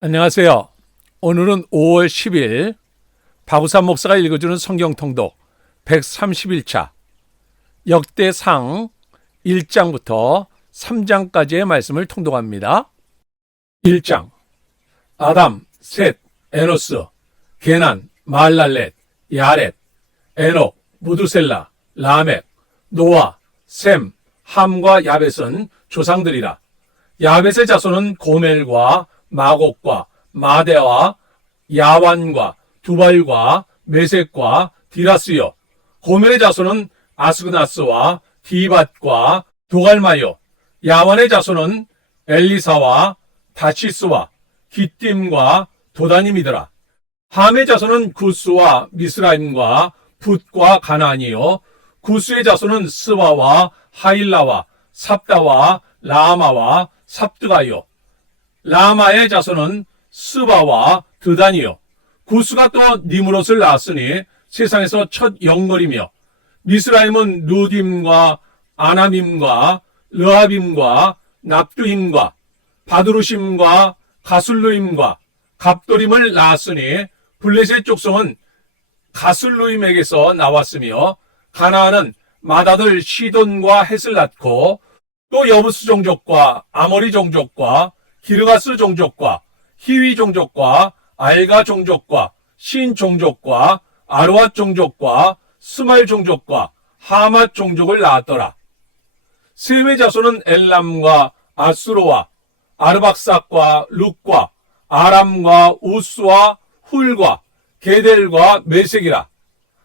안녕하세요. 오늘은 5월 10일 박우삼 목사가 읽어주는 성경통독 131차 역대상 1장부터 3장까지의 말씀을 통독합니다. 1장 아담, 셋, 에노스, 게난, 말랄렛, 야렛, 에녹, 무두셀라, 라멕, 노아, 셈, 함과 야벳은 조상들이라. 야벳의 자손은 고멜과 마곡과 마대와 야완과 두발과 메섹과 디라스요. 고멜의 자손은 아스그나스와 디밧과 도갈마요. 야완의 자손은 엘리사와 다치스와 기띔과 도다님이더라. 함의 자손은 구스와 미스라임과 붓과 가나안이요. 구스의 자손은 스와와 하일라와 삽다와 라마와 삽드가요. 라마의 자손은 스바와 드단이요. 구스가 또 니므롯을 낳았으니 세상에서 첫 영걸이며, 미스라임은 루딤과 아나밈과 르하빔과 납두임과 바드루심과 가술루임과 갑도림을 낳았으니 블레셋 족속은 가술루임에게서 나왔으며, 가나안은 맏아들 시돈과 헷을 낳고 또 여부스 종족과 아모리 종족과 기르가스 종족과 히위 종족과 알가 종족과 신 종족과 아르왓 종족과 스말 종족과 하맛 종족을 낳았더라. 셈의 자손은 엘람과 아수로와 아르박삭과 룩과 아람과 우스와 훌과 게델과 메색이라.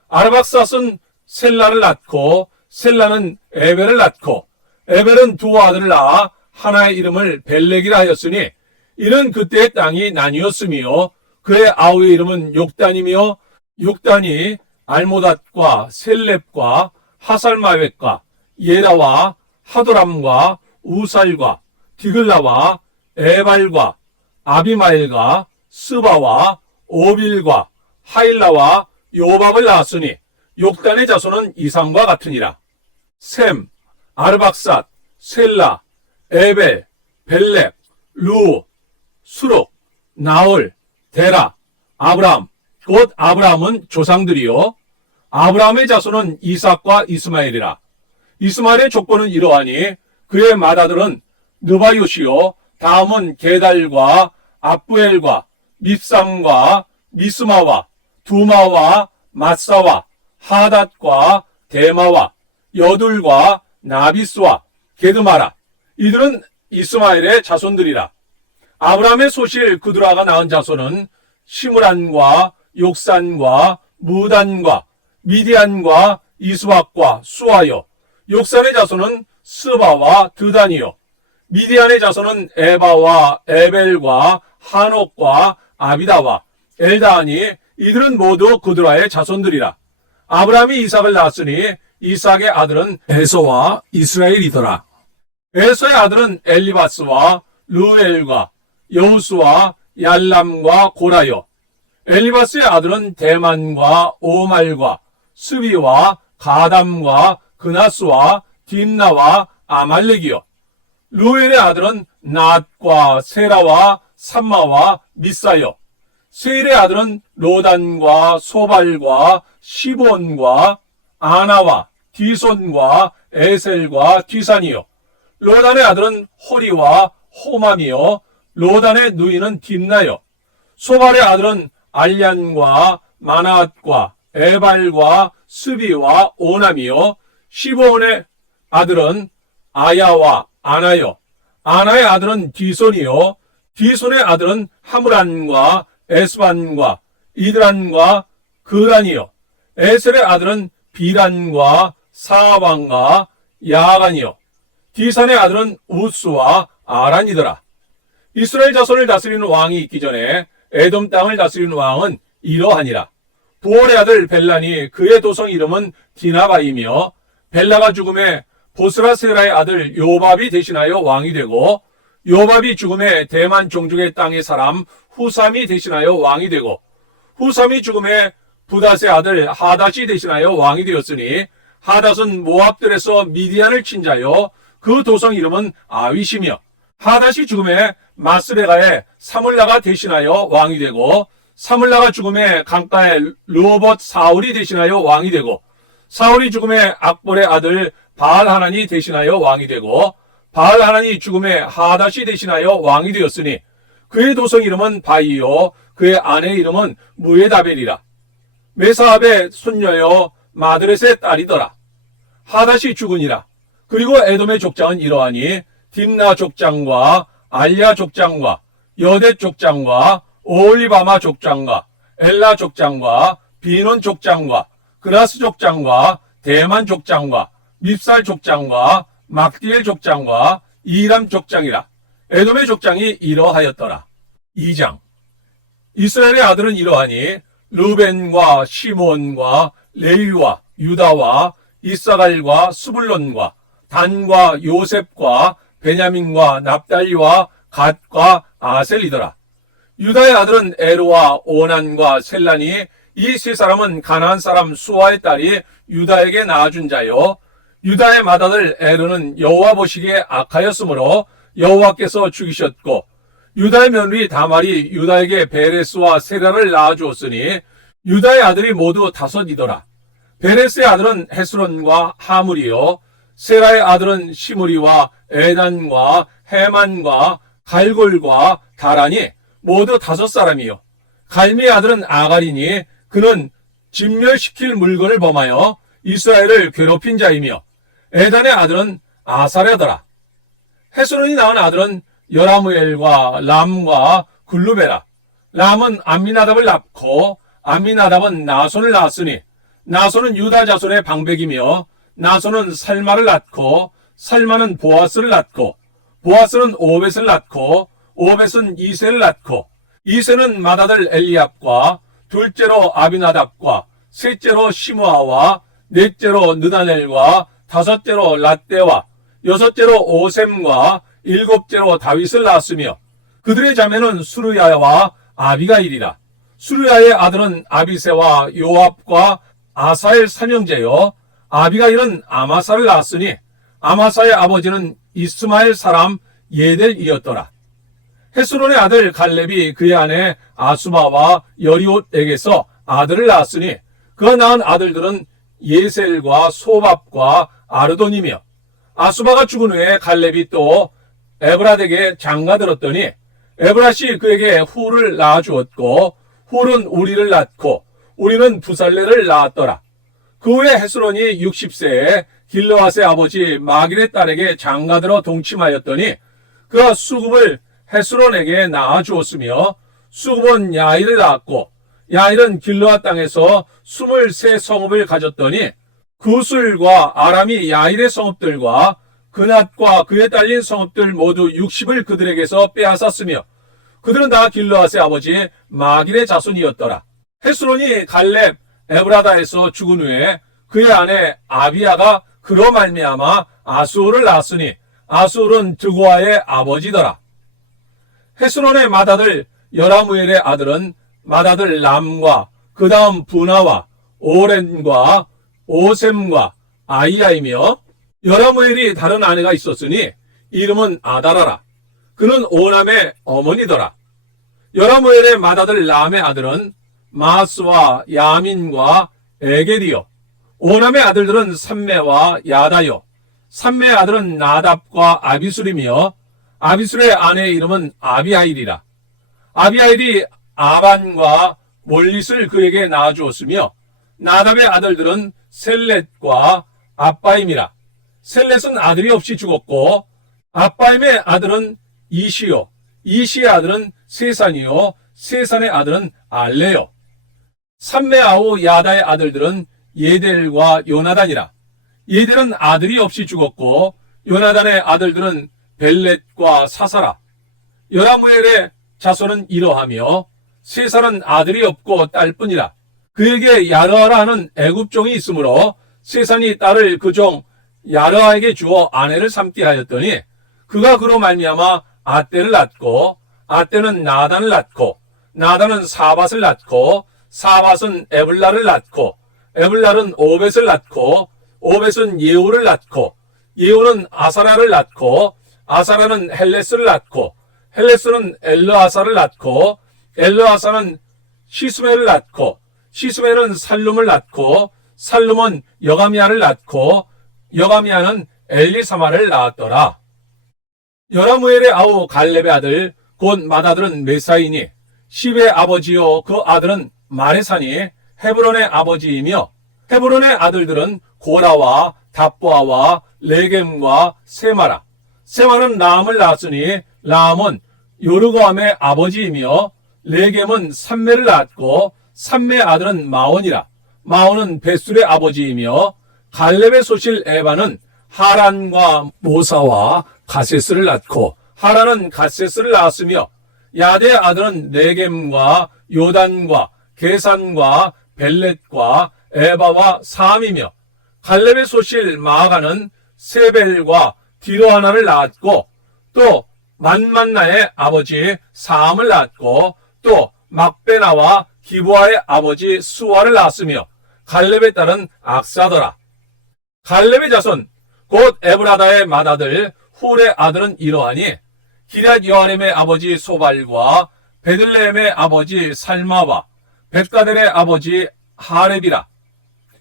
아르박삭은 셀라를 낳고 셀라는 에벨을 낳고 에벨은 두 아들을 낳아 하나의 이름을 벨렉이라 하였으니 이는 그때의 땅이 나뉘었으며, 그의 아우의 이름은 욕단이며 욕단이 알모닷과 셀렙과 하살마웻과 예라와 하도람과 우살과 디글라와 에발과 아비마엘과 스바와 오빌과 하일라와 요밥을 낳았으니 욕단의 자손은 이상과 같으니라. 셈, 아르박삿, 셀라, 에벨, 벨렉, 루, 수룩, 나홀, 데라, 아브람, 곧 아브람은 조상들이요. 아브람의 자손은 이삭과 이스마엘이라. 이스마엘의 족보는 이러하니 그의 맏아들은 느바요시요, 다음은 게달과 압부엘과 밉삼과 미스마와 두마와 마사와 하닷과 데마와 여둘과 나비스와 게드마라. 이들은 이스마엘의 자손들이라. 아브라함의 소실 그드라가 낳은 자손은 시므란과 욕산과 무단과 미디안과 이스박과 수아요. 욕산의 자손은 스바와 드단이요. 미디안의 자손은 에바와 에벨과 한옥과 아비다와 엘다하니 이들은 모두 그드라의 자손들이라. 아브라함이 이삭을 낳았으니 이삭의 아들은 에서와 이스라엘이더라. 에서의 아들은 엘리바스와 르엘과 여우스와 얄람과 고라요. 엘리바스의 아들은 대만과 오말과 스비와 가담과 그나스와 딥나와 아말렉이요. 르엘의 아들은 낫과 세라와 삼마와 미사요. 세일의 아들은 로단과 소발과 시본과 아나와 디손과 에셀과 디산이요. 로단의 아들은 호리와 호맘이요. 로단의 누이는 딥나요. 소발의 아들은 알얀과 마나앗과 에발과 스비와 오남이요. 시보온의 아들은 아야와 아나요. 아나의 아들은 디손이요. 디손의 아들은 하므란과 에스반과 이드란과 그란이요. 에셀의 아들은 비란과 사왕과 야간이요. 디산의 아들은 우스와 아란이더라. 이스라엘 자손을 다스리는 왕이 있기 전에 에돔 땅을 다스리는 왕은 이러하니라. 부올의 아들 벨란이 그의 도성 이름은 디나바이며, 벨라가 죽음에 보스라세라의 아들 요밥이 대신하여 왕이 되고, 요밥이 죽음에 대만 종족의 땅의 사람 후삼이 대신하여 왕이 되고, 후삼이 죽음에 부닷의 아들 하닷이 대신하여 왕이 되었으니, 하닷은 모압들에서 미디안을 친 자요 그 도성 이름은 아윗이며, 하닷이 죽음에 마스레가의 사물라가 대신하여 왕이 되고, 사물라가 죽음에 강가의 르호봇 사울이 대신하여 왕이 되고, 사울이 죽음에 악볼의 아들 바알하난이 대신하여 왕이 되고, 바알하난이 죽음에 하닷이 대신하여 왕이 되었으니 그의 도성 이름은 바이요 그의 아내 이름은 무에다벨이라. 메사압의 손녀여 마드렛의 딸이더라. 하닷이 죽으니라. 그리고 에돔의 족장은 이러하니 딥나 족장과 알야 족장과 여댓 족장과 오홀리바마 족장과 엘라 족장과 비논 족장과 그라스 족장과 대만 족장과 밉살 족장과 막디엘 족장과 이람 족장이라. 에돔의 족장이 이러하였더라. 2장. 이스라엘의 아들은 이러하니 르벤과 시몬과 레위와 유다와 이사갈과 스불론과 단과 요셉과 베냐민과 납달리와 갓과 아셀이더라. 유다의 아들은 에로와 오난과 셀란이 이 세 사람은 가나안 사람 수아의 딸이 유다에게 낳아준 자요. 유다의 맏아들 에르는 여호와 보시기에 악하였으므로 여호와께서 죽이셨고, 유다의 며느리 다말이 유다에게 베레스와 세라를 낳아주었으니 유다의 아들이 모두 5이더라. 베레스의 아들은 헤스론과 하물이요, 세라의 아들은 시므리와 에단과 헤만과 갈골과 다라니 모두 5사람이요. 갈미의 아들은 아갈이니 그는 진멸시킬 물건을 범하여 이스라엘을 괴롭힌 자이며, 에단의 아들은 아사랴더라. 헤스론이 낳은 아들은 여라무엘과 람과 글루베라. 람은 암미나답을 낳고 암미나답은 나손을 낳았으니 나손은 유다 자손의 방백이며, 나손은 살마를 낳고 살마는 보아스를 낳고 보아스는 오벳을 낳고 오벳은 이세를 낳고 이세는 맏아들 엘리압과 둘째로 아비나답과 셋째로 시므아와 넷째로 느다넬과 다섯째로 랏대와 여섯째로 오셈과 일곱째로 다윗을 낳았으며, 그들의 자매는 수르야와 아비가일이라. 수르야의 아들은 아비세와 요압과 아사엘 삼형제요, 아비가일은 아마사를 낳았으니 아마사의 아버지는 이스마엘 사람 예델이었더라. 헤스론의 아들 갈렙이 그의 아내 아수바와 여리옷에게서 아들을 낳았으니 그가 낳은 아들들은 예셀과 소밥과 아르돈이며, 아수바가 죽은 후에 갈렙이 또 에브라덱에 장가들었더니 에브라시 그에게 훌을 낳아주었고, 훌은 우리를 낳고 우리는 부살레를 낳았더라. 그 후에 헤스론이 60세에 길르앗의 아버지 마길의 딸에게 장가들어 동침하였더니 그가 수굽을 헤스론에게 낳아주었으며, 수굽은 야일을 낳았고 야일은 길르앗 땅에서 23성읍을 가졌더니 구술과 아람이 야일의 성읍들과 그낫과 그에 딸린 성읍들 모두 60을 그들에게서 빼앗았으며, 그들은 다 길르앗의 아버지 마길의 자손이었더라. 헤스론이 갈렙 에브라다에서 죽은 후에 그의 아내 아비야가 그로 말미암아 아수를 낳았으니 아수는 드고아의 아버지더라. 헤스론의 맏아들 여라무엘의 아들은 맏아들 람과 그 다음 부나와 오렌과 오셈과 아이야이며, 여라무엘이 다른 아내가 있었으니 이름은 아다라라. 그는 오남의 어머니더라. 여라무엘의 맏아들 람의 아들은 마스와 야민과 에겔이요, 오남의 아들들은 삼메와 야다요, 삼메의 아들은 나답과 아비술이며 아비술의 아내의 이름은 아비하일이라. 아비하일이 아반과 몰릿을 그에게 낳아주었으며, 나답의 아들들은 셀렛과 아빠임이라. 셀렛은 아들이 없이 죽었고 아빠임의 아들은 이시요, 이시의 아들은 세산이요, 세산의 아들은 알레요. 삼메아우 야다의 아들들은 예델과 요나단이라. 예델은 아들이 없이 죽었고 요나단의 아들들은 벨렛과 사사라. 여라무엘의 자손은 이러하며 세살은 아들이 없고 딸뿐이라. 그에게 야르아라 하는 애굽종이 있으므로 세산이 딸을 그 종 야르아에게 주어 아내를 삼게 하였더니 그가 그로 말미암아 아떼를 낳고 아떼는 나단을 낳고 나단은 사밧을 낳고 사밧은 에블라를 낳고 에블라는 오벳을 낳고 오벳은 예후를 낳고 예후는 아사라를 낳고 아사라는 헬레스를 낳고 헬레스는 엘르아사를 낳고 엘르아사는 시스메를 낳고 시스메는 살룸을 낳고 살룸은 여가미야를 낳고 여가미야는 엘리사마를 낳았더라. 여라무엘의 아우 갈렙의 아들 곧 맏아들은 메사이니 시브의 아버지요 그 아들은 마레사니 헤브론의 아버지이며 헤브론의 아들들은 고라와 답보아와 레겜과 세마라. 세마는 라암을 낳았으니 라암은 요르고암의 아버지이며 레겜은 삼매를 낳았고 삼매의 아들은 마온이라. 마온은 벳술의 아버지이며 갈렙의 소실 에바는 하란과 모사와 가세스를 낳고 하란은 가세스를 낳았으며 야대의 아들은 레겜과 요단과 게산과 벨렛과 에바와 사암이며 갈렙의 소실 마아가는 세벨과 디로하나를 낳았고 또 만만나의 아버지 사암을 낳았고 또 막베나와 기브아의 아버지 수아를 낳았으며 갈렙의 딸은 악사더라. 갈렙의 자손 곧 에브라다의 맏아들 훌의 아들은 이러하니 기럇 여아림의 아버지 소발과 베들레헴의 아버지 살마와 벳가델의 아버지 하렙이라.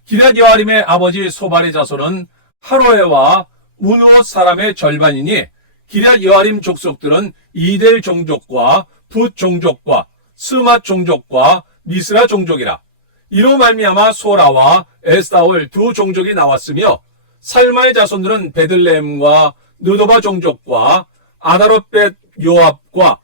기럇 여아림의 아버지 소발의 자손은 하로에와 문우옷 사람의 절반이니 기럇 여아림 족속들은 이델 종족과 붓 종족과 스맛 종족과 미스라 종족이라. 이로 말미암아 소라와 에스다올 두 종족이 나왔으며 살마의 자손들은 베들레헴과 느도바 종족과 아다롯벳 요압과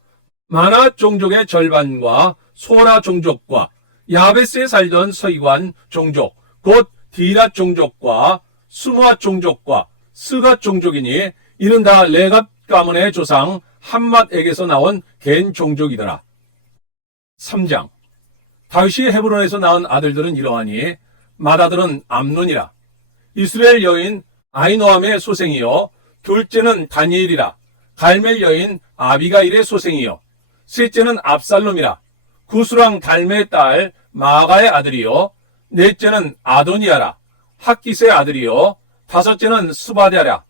마나 종족의 절반과 소라 종족과 야베스에 살던 서기관 종족 곧 디랏 종족과 수므앗 종족과 스갓 종족이니 이는 다 레갑 가문의 조상 함맛에게서 나온 겐 종족이더라. 3장 다윗이 헤브론에서 낳은 아들들은 이러하니 맏아들은 암논이라. 이스라엘 여인 아히노암의 소생이요 둘째는 다니엘이라. 갈멜 여인 아비가일의 소생이요 셋째는 압살롬이라. 구스랑 달메의 딸 마아가의 아들이요 넷째는 아도니아라. 학기스의 아들이요 다섯째는 스바랴라.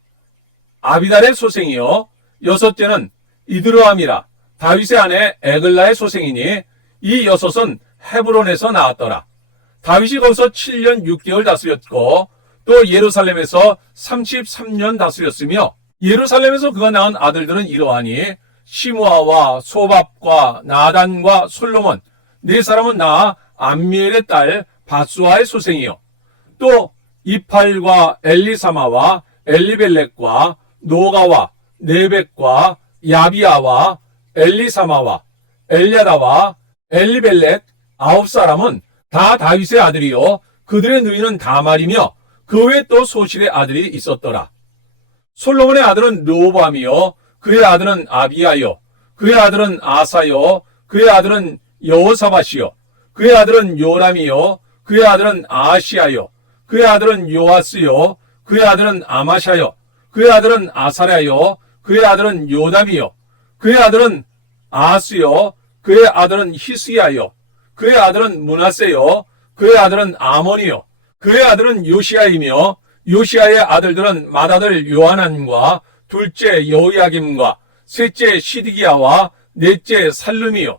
아비달의 소생이요 여섯째는 이드로암이라. 다윗의 아내 에글라의 소생이니 이 여섯은 헤브론에서 나왔더라. 다윗이 거기서 7년 6개월 다스렸고 또 예루살렘에서 33년 다스렸으며 예루살렘에서 그가 낳은 아들들은 이러하니 시므아와 소밥과 나단과 솔로몬 네 사람은 나 암미엘의 딸 바수아의 소생이요 또 이팔과 엘리사마와 엘리벨렉과 노가와 네벡과 야비아와 엘리사마와 엘야다와 엘리벨렉 9사람은 다 다윗의 아들이요 그들의 누이는 다말이며 그 외에 또 소실의 아들이 있었더라. 솔로몬의 아들은 르호보암이요 그의 아들은 아비야요 그의 아들은 아사요 그의 아들은 여호사밧이요 그의 아들은 요람이요 그의 아들은 아하시야요 그의 아들은 요아스요 그의 아들은 아마샤요 그의 아들은 아사랴요 그의 아들은 요담이요 그의 아들은 아하스요 그의 아들은 히스기야요 그의 아들은 므낫세요 그의 아들은 아몬이요 그의 아들은 요시야이며 요시야의 아들들은 맏아들 요하난과 둘째 여호야김과 셋째 시드기야와 넷째 살룸이요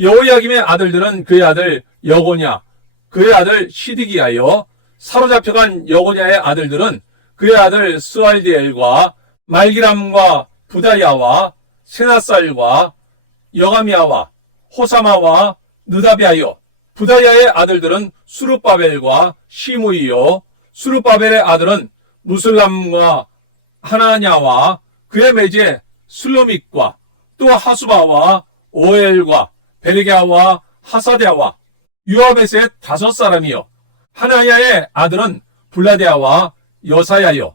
여호야김의 아들들은 그의 아들 여고냐 그의 아들 시드기야요 사로잡혀간 여고냐의 아들들은 그의 아들 스알디엘과 말기람과 부다야와 세나살과 여가미야와 호사마와 느다비아요 부다야의 아들들은 수룹바벨과 시므이요 수룹바벨의 아들은 무슬람과 하나냐와 그의 매제 슬로믹과 또 하수바와 오엘과 베르게아와 하사데아와 유아벳의 5사람이요 하나야의 아들은 블라데아와 여사야요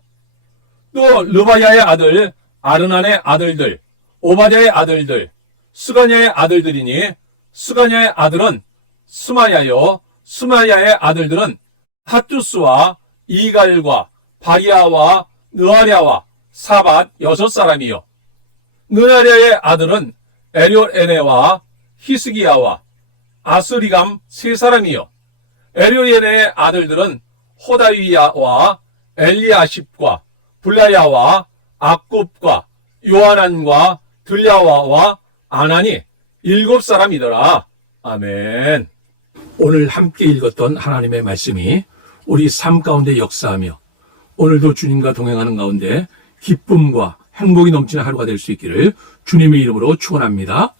또 르바야의 아들 아르난의 아들들 오바댜의 아들들 스가냐의 아들들이니 스가냐의 아들은 스마야요 스마야의 아들들은 핫두스와 이갈과 바리아와 느아랴와 사밧 6사람이요 느아랴의 아들은 에료에네와 히스기야와 아스리감 3사람이요 에료에네의 아들들은 호다위야와 엘리아십과 블라야와 악굽과 요하난과 들야와와 아나니 7사람이더라. 아멘. 오늘 함께 읽었던 하나님의 말씀이 우리 삶 가운데 역사하며 오늘도 주님과 동행하는 가운데 기쁨과 행복이 넘치는 하루가 될 수 있기를 주님의 이름으로 축원합니다.